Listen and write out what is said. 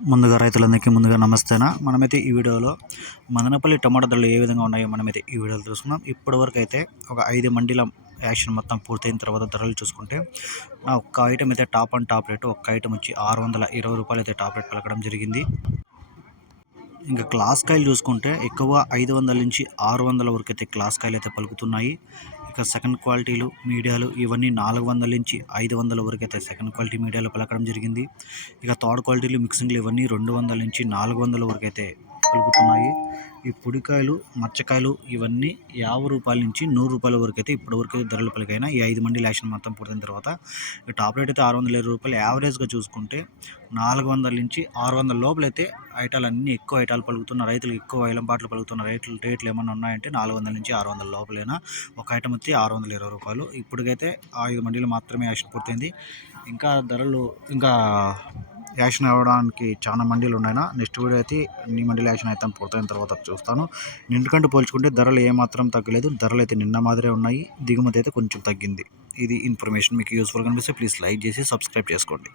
ముందుగా రైతులందరికీ ముందుగా నమస్తేనా? మనమైతే ఈ వీడియోలో మదనపల్లి టమాటా ధరలు ఏ విధంగా ఉన్నాయో మనమైతే ఈ వీడియోలో చూసుకున్నాం ఇప్పటి వరకు అయితే ఒక ఐదు మండీల యాక్షన్ మొత్తం పూర్తయిన తర్వాత ధరలు చూసుకుంటే నా ఒక్క ఐటమ్ అయితే టాప్ అండ్ టాప్ రేటు ఒక్క ఐటమ్ వచ్చి ఆరు వందల ఇరవై రూపాయలు అయితే టాప్ రేట్ పలకడం జరిగింది. ఇంకా క్లాస్ కాయలు చూసుకుంటే ఎక్కువ ఐదు వందల నుంచి ఆరు వందల వరకు అయితే క్లాస్ కాయలు అయితే పలుకుతున్నాయి. ఇక సెకండ్ క్వాలిటీలు మీడియాలు ఇవన్నీ నాలుగు వందల నుంచి ఐదు వందల వరకు అయితే సెకండ్ క్వాలిటీ మీడియాలు పలకడం జరిగింది. ఇక థర్డ్ క్వాలిటీలు మిక్సింగ్లు ఇవన్నీ రెండు వందల నుంచి నాలుగు వందల వరకు అయితే కలుగుతున్నాయి. ఈ పొడికాయలు మచ్చకాయలు ఇవన్నీ యాభై రూపాయల నుంచి నూరు రూపాయల వరకు అయితే ఇప్పటి వరకు అయితే ధరలు పలికైనా ఈ ఐదు మంది లాక్షన్ మొత్తం పూర్తయిన తర్వాత టాప్ రేట్ అయితే ఆరు వందల ఇరవై రూపాయలు యావరేజ్గా చూసుకుంటే నాలుగు వందల నుంచి ఆరు వందల లోపల అయితే ఐటాలు అన్నీ ఎక్కువ ఐటాలు పలుకుతున్న రైతులు ఎక్కువ ఐలం పలుకుతున్న రేట్లు రేట్లు ఏమైనా ఉన్నాయంటే నాలుగు వందల నుంచి ఆరు వందల లోపలైనా ఒక ఐటమ్ వచ్చి ఆరు వందల ఇరవై రూపాయలు. ఇప్పటికైతే ఐదు మండీలు మాత్రమే యాక్షన్ పూర్తయింది. ఇంకా ధరలు ఇంకా యాక్షన్ అవ్వడానికి చాలా మండీలు ఉన్నాయి నెక్స్ట్ వీడియో అయితే అన్ని మండీలు యాక్షన్ అయితే పూర్తయిన తర్వాత చూస్తాను. నిన్నకంటే పోల్చుకుంటే ధరలు ఏమాత్రం తగ్గలేదు. ధరలు అయితే నిన్న మాదిరే ఉన్నాయి. దిగుమతి అయితే కొంచెం తగ్గింది. ఇది ఇన్ఫర్మేషన్ మీకు యూస్ఫుల్ కనిపిస్తే ప్లీజ్ లైక్ చేసి సబ్స్క్రైబ్ చేసుకోండి.